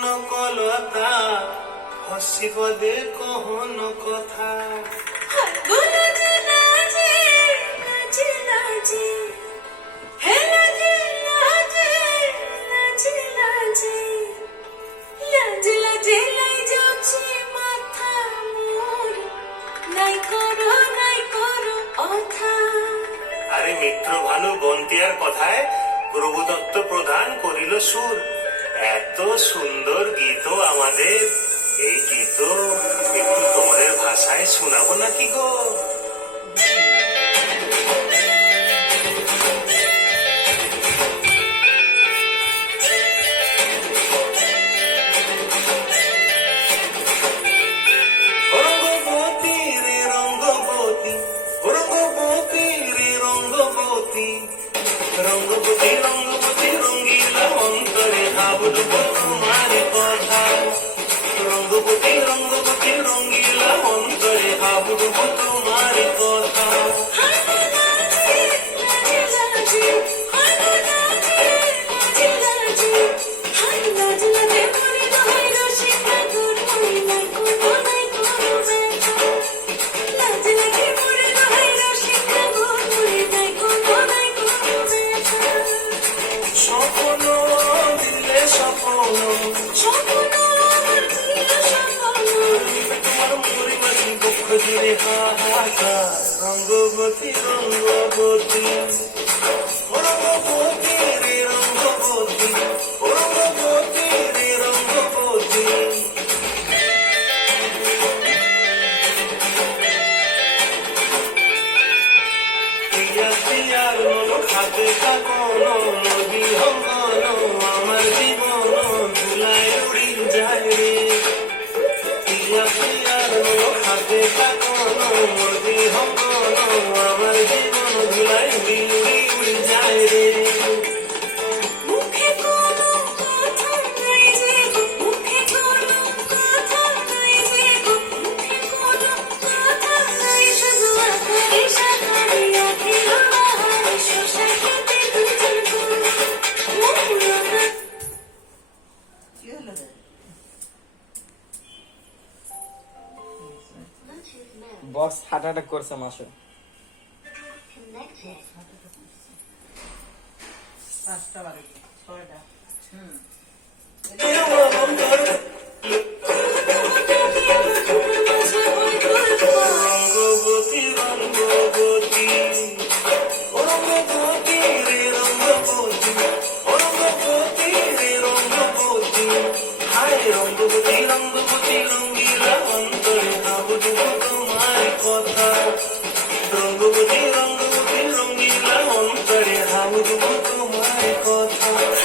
কনকলতা হসিব দে কহন কথা আরে মিত্র ভানু বন্তিয়ার কথায় প্রভুদত্ত প্রদান করিল সুর। এত সুন্দর গীত আমাদের, এই গীত একটু তোমাদের ভাষায় শোনাবো নাকি গো? রঙ্গবতী রে রঙ্গবতী, রঙ্গবতী রে রঙ্গবতী, রঙ্গবতী রঙ্গবতী রঙ্গিলা অন্তরে ভাবুব তোমার কথা। রঙ্গবতী রঙ্গবতী রঙ্গিলা অন্তরে ভাবুব তোমার কথা। স্বপ্ন দিলে স্বপ্ন, তোমার পরিবারের পক্ষ জুড়ে হাহাকার। রঙ্গবতী রঙ্গবতী, রঙ্গবতী রে রঙ্গবতী, রঙ্গবতী রে রঙ্গবতী। প্রিয়ার মন খাতে কাকন নদী হঙ্গন, আমার জীবন ধুলায় উড়ি যায় রে। প্রিয়ার মন খাতে কাকন নদী হঙ্গন, আমার জীবন ধুলায় উড়ি উড়ি উড়ি যায় রে। বক্স হার্ট অ্যাটাক করছে মাসে। রঙ্গবতী রঙ্গবতী, রঙ্গবতী রে রঙ্গবতী, রঙ্গবতী রে রঙ্গবতী। হায় রঙ্গবতী রঙ্গবতী রঙ্গিলা অন্তরে ভাবুব তোমার কথা। রঙ্গবতী রঙ্গবতী রঙ্গিলা অন্তরে ভাবুব তোমার কথা।